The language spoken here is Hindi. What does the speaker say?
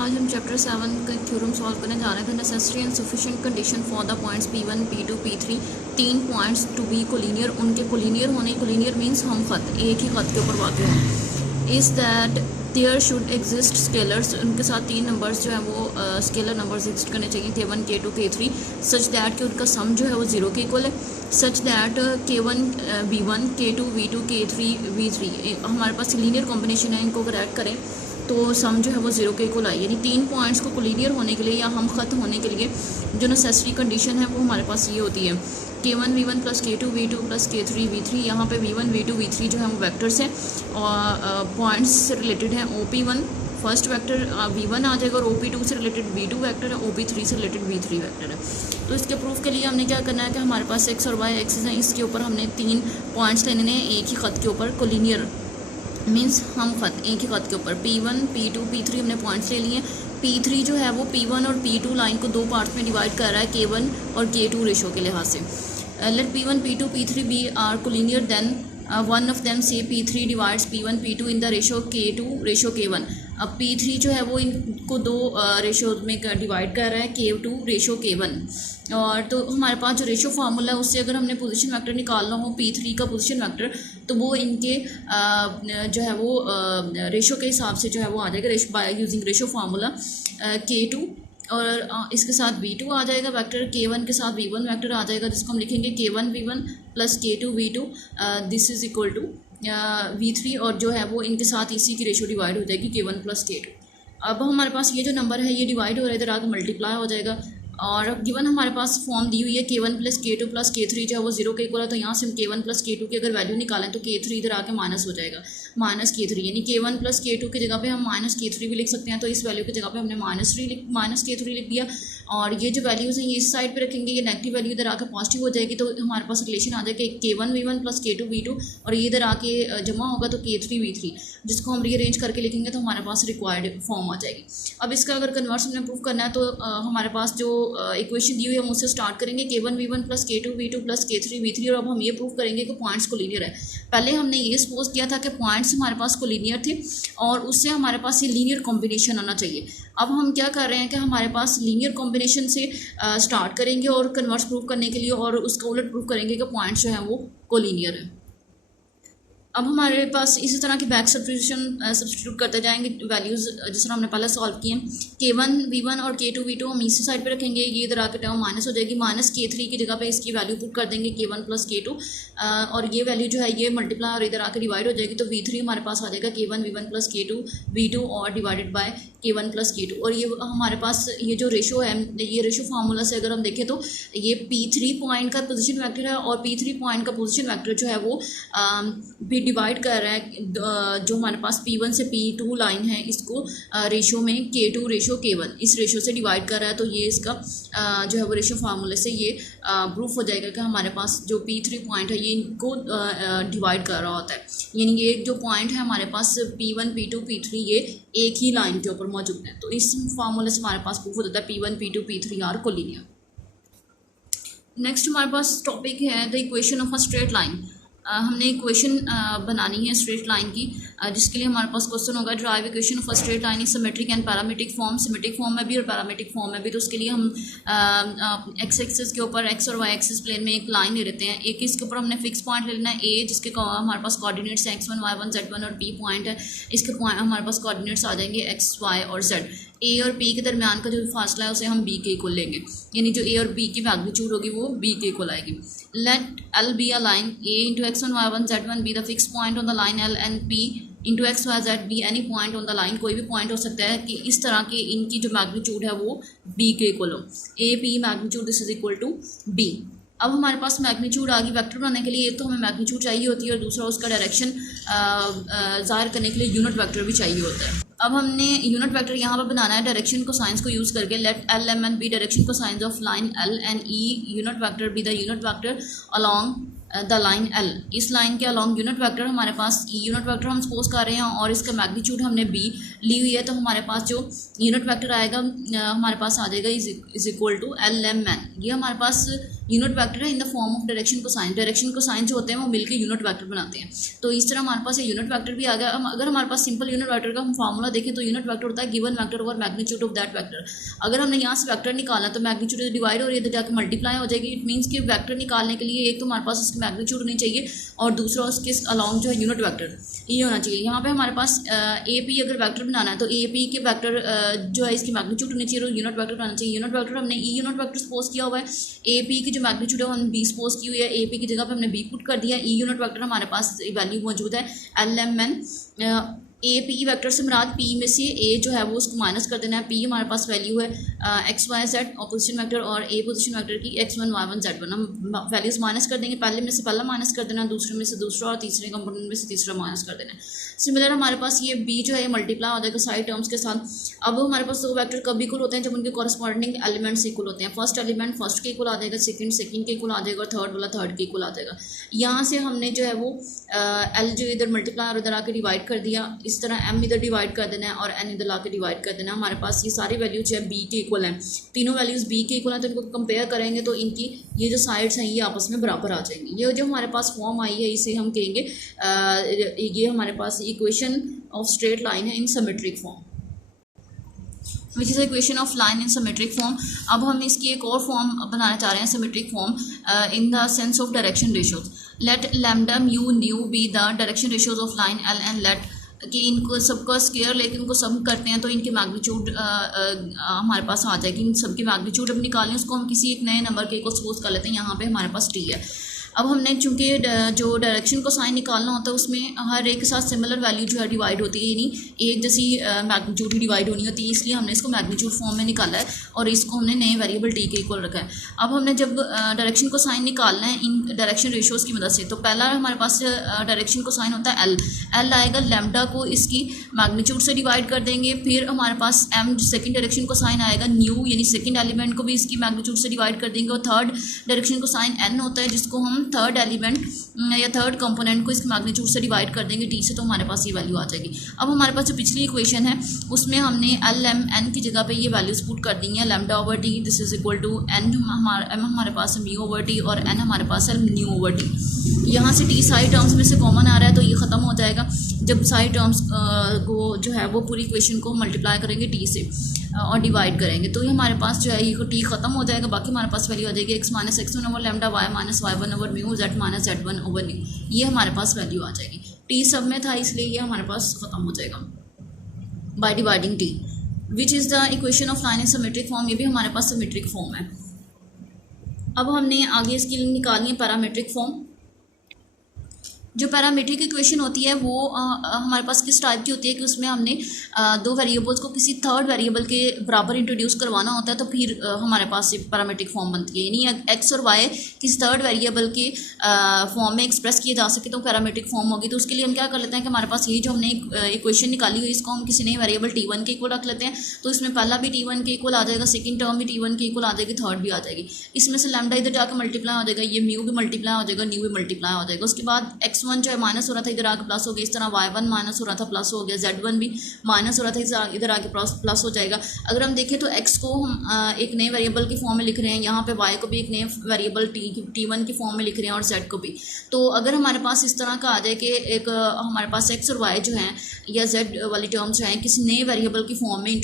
आज हम चैप्टर 7 का थ्योरम सॉल्व करने जा रहे थे। Necessary and sufficient condition for the points P1, P2, P3 तीन पॉइंट्स टू बी कोलिनियर, उनके कोलिनियर होने, कोलिनियर मीन्स हम खत एक ही खत के ऊपर वाक़ हैं। Is that there should exist scalars, उनके साथ तीन नंबर्स जो है वो स्केलर नंबर्स एग्जिस्ट करने चाहिए K1, K2, K3 such that कि उनका सम जो है वो 0 के इक्वल है। Such that K1 B1, K2 V2, K3 V3 हमारे पास लीनियर कॉम्बिनेशन है, इनको अगर ऐड करें तो सम जो है वो 0 के इक्वल आई। यानी तीन पॉइंट्स को कोलिनियर होने के लिए या हम खत होने के लिए जो नेसेसरी कंडीशन है वो हमारे पास ये होती है K1 V1 plus K2 V2 plus K3 V3। यहाँ पे V1 V2 V3 जो है वो वेक्टर्स हैं और पॉइंट्स से रिलेटेड हैं OP1 फर्स्ट वेक्टर V1 आ जाएगा और OP2 से रिलेटेड V2 वेक्टर है, OP3 से रिलेटेड V3 वेक्टर है। तो इसके प्रूफ के लिए हमने क्या करना है कि हमारे पास x और y एक्सिस हैं, इसके ऊपर हमने तीन पॉइंट्स लेने हैं एक ही खत के ऊपर कोलिनियर मीन्स हम खत एक ही खत के ऊपर P1 P2 P3 हमने पॉइंट्स ले लिए। P3 जो है वो P1 और P2 लाइन को दो पार्ट्स में डिवाइड कर रहा है K1 और K2 रेशो के लिहाज से। Let P1 P2 P3 be are collinear then one of them से P3 divides P1 P2 in the ratio K2 ratio K1। अब P3 जो है वो इनको दो रेशो में डिवाइड कर रहा है K2 रेशो K1। और तो हमारे पास जो रेशो फार्मूला है उससे अगर हमने पोजीशन वेक्टर निकालना हो P3 का पोजीशन वेक्टर तो वो इनके जो है वो रेशो के हिसाब से जो है वो आ जाएगा by using ratio formula K2 और इसके साथ V2 आ जाएगा वेक्टर, K1 के साथ V1 वेक्टर आ जाएगा जिसको हम लिखेंगे K1 V1 plus K2 V2 this is equal to V3 और जो है वो इनके साथ इसी की रेशो डिवाइड हो जाएगी K1 प्लस K2। अब हमारे पास ये जो नंबर है ये डिवाइड हो रहा है, इधर आकर मल्टीप्लाई हो जाएगा और गिवन हमारे पास फॉर्म दी हुई है K1 plus K2 plus K3 जो है वो 0 के इक्वल है। तो यहाँ से हम K1 प्लस K2 की अगर वैल्यू निकालें तो K3 इधर आके माइनस हो जाएगा, माइनस K3 यानी K1 प्लस K2 की जगह पे हम माइनस K3 भी लिख सकते हैं। तो इस वैल्यू की जगह पे हमने माइनस K3 लिख दिया और ये जो वैल्यूज़ हैं ये इस साइड पे रखेंगे, ये नेगेटिव वैल्यू इधर आकर पॉजिटिव हो जाएगी तो हमारे पास रिलेशन आ जाएगा K1 V1 plus K2 V2 और ये इधर आके जमा होगा तो K3 V3 जिसको हम रीअरेंज करके लिखेंगे तो हमारे पास रिक्वायर्ड फॉर्म आ जाएगी। अब इसका अगर कन्वर्स हमने प्रूव करना है तो हमारे पास जो इक्वेशन दी हुई है हम उससे स्टार्ट करेंगे K1 V1 plus K2 V2 plus K3 V3 और अब हम ये प्रूव करेंगे कि पॉइंट्स को लीनियर है। पहले हमने ये सपोज किया था कि पॉइंट्स हमारे पास को लीनियर थे और उससे हमारे पास ये लीनियर कॉम्बिनेशन आना चाहिए। अब हम क्या कर रहे हैं कि हमारे पास लीनियर कॉम्बिनेशन से स्टार्ट करेंगे और कन्वर्स प्रूव करने के लिए और उसका उलट प्रूव करेंगे कि पॉइंट्स जो है वो कोलिनियर है। अब हमारे पास इसी तरह की बैक सब्स्टिट्यूट करते जाएंगे वैल्यूज़ जिस तरह हमने पहले सॉल्व किए हैं। K1 V1 और K2 V2 हम इसी साइड पे रखेंगे, ये इधर आकर टर्म माइनस हो जाएगी, माइनस K3 की जगह पे इसकी वैल्यू पुट कर देंगे K1 प्लस K2 और ये वैल्यू जो है ये मल्टीप्लाई और इधर आकर डिवाइड हो जाएगी तो V3 हमारे पास आ जाएगा K1 V1 plus K2 V2 और divided by K1 plus K2। और ये हमारे पास ये जो रेशो है ये रेशो फार्मूला से अगर हम देखें तो ये P3 पॉइंट का पोजीशन वेक्टर है और P3 पॉइंट का पोजीशन वेक्टर जो है वो भी डिवाइड कर रहा है जो हमारे पास P1 से P2 लाइन है इसको रेशो में K2 रेशो K1 इस रेशो से डिवाइड कर रहा है। तो ये इसका जो है वो रेशो फार्मूले से ये प्रूफ हो जाएगा कि हमारे पास जो P3 पॉइंट है ये इनको डिवाइड कर रहा होता है। यानी ये जो पॉइंट है हमारे पास P1 P2 P3 ये एक ही लाइन के ऊपर मौजूद है। तो इस फार्मूले से हमारे पास प्रूफ हो जाता है P1 P2 P3 are collinear. Next हमारे पास टॉपिक है the equation of a straight line. हमने इक्वेशन बनानी है स्ट्रेट लाइन की जिसके लिए हमारे पास क्वेश्चन होगा derive equation of a straight line in symmetric and parametric form. Symmetric form में भी और पैरामीट्रिक फॉर्म में भी। तो उसके लिए हम एक्स एक्सिस के ऊपर एक्स और वाई एक्सिस प्लेन में एक लाइन ले लेते हैं। एक इसके ऊपर हमने फिक्स पॉइंट ले लेना है A जिसके हमारे पास कोऑर्डिनेट्स हैं x1 y1 z1 और B पॉइंट है, इसके पॉइंट हमारे पास कोऑर्डिनेट्स आ जाएंगे x y और z। A और P के दरमियान का जो फासला है उसे हम B के इक्वल लेंगे, यानी जो A और B की मैग्नीट्यूड होगी वो B के इक्वल आएगी। Let L be a line A into x1 y1 z1 be the fix point on the line L and P into x y z be any point on the line, कोई भी पॉइंट हो सकता है कि इस तरह की इनकी जो मैग्नीट्यूड है वो B के इक्वल हो। A P magnitude this is equal to B। अब हमारे पास मैग्नीट्यूड आ गई। वेक्टर बनाने के लिए एक तो हमें मैग्नीट्यूड चाहिए होती है और दूसरा उसका डायरेक्शन ज़ाहिर करने के लिए यूनिट वेक्टर भी चाहिए होता है। अब हमने यूनिट वेक्टर यहाँ पर बनाना है डायरेक्शन को साइंस को यूज़ करके। Let L M and B direction को sines of line L and E unit vector be the unit vector along the line L। इस लाइन के अलॉन्ग यूनिट वेक्टर हमारे पास यूनिट वेक्टर हम सपोज कर रहे हैं और इसका मैग्नीट्यूड हमने B ली हुई है। तो हमारे पास जो यूनिट वेक्टर आएगा हमारे पास आ जाएगा is equal to L M N। ये हमारे पास यूनिट वेक्टर है in the form of direction cosine. Direction cosine जो होते हैं वो मिलकर यूनिट वेक्टर बनाते हैं। तो इस तरह हमारे पास ये यूनिट वेक्टर भी आ गया। अगर हमारे पास सिंपल यूनिट वेक्टर का हम फार्मूला देखें तो यूनिट वेक्टर होता है given vector over magnitude of that vector. अगर हमने यहाँ से वेक्टर निकाला तो मैग्नीट्यूड डिवाइड और इधर जाकर मल्टीप्लाई हो जाएगी। इट मीन्स कि वेक्टर निकालने के लिए एक तो हमारे पास उसकी मैग्नीट्यूड होनी चाहिए और दूसरा उसके अलॉन्ग जो है यूनिट वेक्टर ये होना चाहिए। यहाँ पे हमारे पास ए पी अगर वेक्टर बनाना है तो ए पी के वेक्टर जो है इसकी मैग्नीट्यूड होनी चाहिए और यूनिट वेक्टर बनाना चाहिए। यूनिट वेक्टर हमने ई यूनिट वेक्टर सपोज किया हुआ है, ए पी की जो मैग्नीट्यूड है वो हमने बी सपोज की हुई है, ए पी की जगह पे हमने बी पुट कर दिया। ई यूनिट वेक्टर हमारे पास वैल्यू मौजूद है l m n. A p vector से मुराद पी में से ए जो है वो उसको माइनस कर देना है। पी हमारे पास वैल्यू है x y z opposition vector और ए पोजिशन वेक्टर की x one y one z one. हम वैल्यूज माइनस कर देंगे, पहले में से पहला माइनस कर देना, दूसरे में से दूसरा और तीसरे कंपोनेंट में से तीसरा माइनस कर देना। सिमिलर हमारे पास ये बी जो है मल्टीप्लाई हो जाएगा साइड टर्म्स के साथ। अब हमारे पास दो वेक्टर कब इक्वल होते हैं जब उनके कॉरस्पॉन्डिंग एलिमेंट्स इक्वल होते हैं। फर्स्ट एलिमेंट फर्स्ट के इक्वल आ जाएगा, सेकंड के इक्वल आ जाएगा और थर्ड वाला थर्ड के इक्वल आ जाएगा। यहाँ से हमने जो है वो एल जो इधर मल्टीप्लाई और इधर आके डिवाइड कर दिया, इस तरह एम इधर डिवाइड कर देना है और एन इधर लाके डिवाइड कर देना है। हमारे पास ये सारी वैल्यूज जो है बी के इक्वल हैं, तीनों वैल्यूज बी के इक्वल हैं। तो इनको कंपेयर करेंगे तो इनकी ये जो साइड्स हैं ये आपस में बराबर आ जाएंगी। ये जो हमारे पास फॉर्म आई है इसे हम कहेंगे ये हमारे पास इक्वेशन ऑफ स्ट्रेट लाइन है in symmetric form, which is equation of line in symmetric form. अब हम इसकी एक और फॉर्म बनाना चाह रहे हैं symmetric form in the sense of direction ratios. Let lambda mu nu be the direction ratios of line l and let कि इनको सबका स्केयर लेके इनको सम करते हैं तो इनकी मैग्नीट्यूड हमारे पास आ जाएगी। इन सबकी मैग्नीट्यूड अब निकालें उसको हम किसी एक नए नंबर के को सपोज कर लेते हैं। यहाँ पे हमारे पास टी है। अब हमने चूंकि जो डायरेक्शन को साइन निकालना होता है उसमें हर एक के साथ सिमिलर वैल्यू जो है डिवाइड होती है, यानी एक जैसी मैग्नीट्यूड डिवाइड होनी होती है, इसलिए हमने इसको मैग्नीट्यूड फॉर्म में निकाला है और इसको हमने नए वेरिएबल टी के इक्वल रखा है। अब हमने जब डायरेक्शन को साइन निकालना है इन डायरेक्शन रेशियोज़ की मदद से, तो पहला हमारे पास डायरेक्शन को साइन होता है एल आएगा, लैम्डा को इसकी मैग्नीट्यूड से डिवाइड कर देंगे। फिर हमारे पास एम सेकेंड डायरेक्शन को साइन आएगा, न्यू यानी सेकेंड एलिमेंट को भी इसकी मैग्नीट्यूड से डिवाइड कर देंगे। और थर्ड डायरेक्शन को साइन एन होता है जिसको हम थर्ड एलिमेंट या थर्ड कंपोनेंट को इसके मैग्नीट्यूड से डिवाइड कर देंगे टी से, तो हमारे पास ये वैल्यू आ जाएगी। अब हमारे पास जो पिछली इक्वेशन है उसमें हमने एल एम एन की जगह पे ये वैल्यूज पुट कर दी हैं। Lambda over t this is equal to n, m हमारे पास है म्यू ओवर टी और एन हमारे पास है न्यू ओवर टी। यहाँ से टी साइड टर्म्स में से कॉमन आ रहा है तो ये ख़त्म हो जाएगा जब साइड टर्म्स को जो है वो पूरी इक्वेशन को मल्टीप्लाई करेंगे टी से और डिवाइड करेंगे तो ये हमारे पास जो है ये टी खत्म हो जाएगा। बाकी हमारे पास वैल्यू आ जाएगी x minus x one over lambda, y minus y one over mu, z minus z one over nu. ये हमारे पास वैल्यू आ जाएगी। टी सब में था इसलिए ये हमारे पास खत्म हो जाएगा by dividing T, which is the equation of line in symmetric form. ये भी हमारे पास सिमेट्रिक फॉर्म है। अब हमने आगे इसकी निकालनी है पैरामीट्रिक फॉर्म। जो पैरामीट्रिक इक्वेशन होती है वो हमारे पास किस टाइप की होती है कि उसमें हमने दो वेरिएबल्स को किसी थर्ड वेरिएबल के बराबर इंट्रोड्यूस करवाना होता है तो फिर हमारे पास ये पैरामीट्रिक फॉर्म बनती है। यानी एक्स और वाई किसी थर्ड वेरिएबल के फॉर्म में एक्सप्रेस किए जा सके तो पैरामीट्रिक फॉर्म होगी। तो उसके लिए हम क्या कर लेते हैं कि हमारे पास ये जो हमने इक्वेशन निकाली हुई इसको हम किसी नए वेरिएबल टी1 के इक्वल रख लेते हैं। तो इसमें पहला भी टी1 के इक्वल आ जाएगा, सेकेंड टर्म भी टी1 के इक्वल आ जाएगी, थर्ड भी आ जाएगी। इसमें से लैम्डा इधर जाकर मल्टीप्लाई हो जाएगा, ये म्यू भी मल्टीप्लाई हो जाएगा, न्यू भी मल्टीप्लाई हो जाएगा। उसके बाद एक्स वन जो है माइनस हो रहा था इधर आके प्लस हो गया, इस तरह y1 माइनस हो रहा था प्लस हो गया, z1 भी माइनस हो रहा था इधर आके प्लस हो जाएगा। अगर हम देखें तो x को हम एक नए वेरिएबल की फॉर्म में लिख रहे हैं, यहाँ पे y को भी एक नए वेरिएबल t1 की फॉर्म में लिख रहे हैं और z को भी। तो अगर हमारे पास इस तरह का आ जाए कि एक हमारे पास x और y जो हैं या z वाली टर्म्स जो हैं किसी नए वेरिएबल की फॉर्म में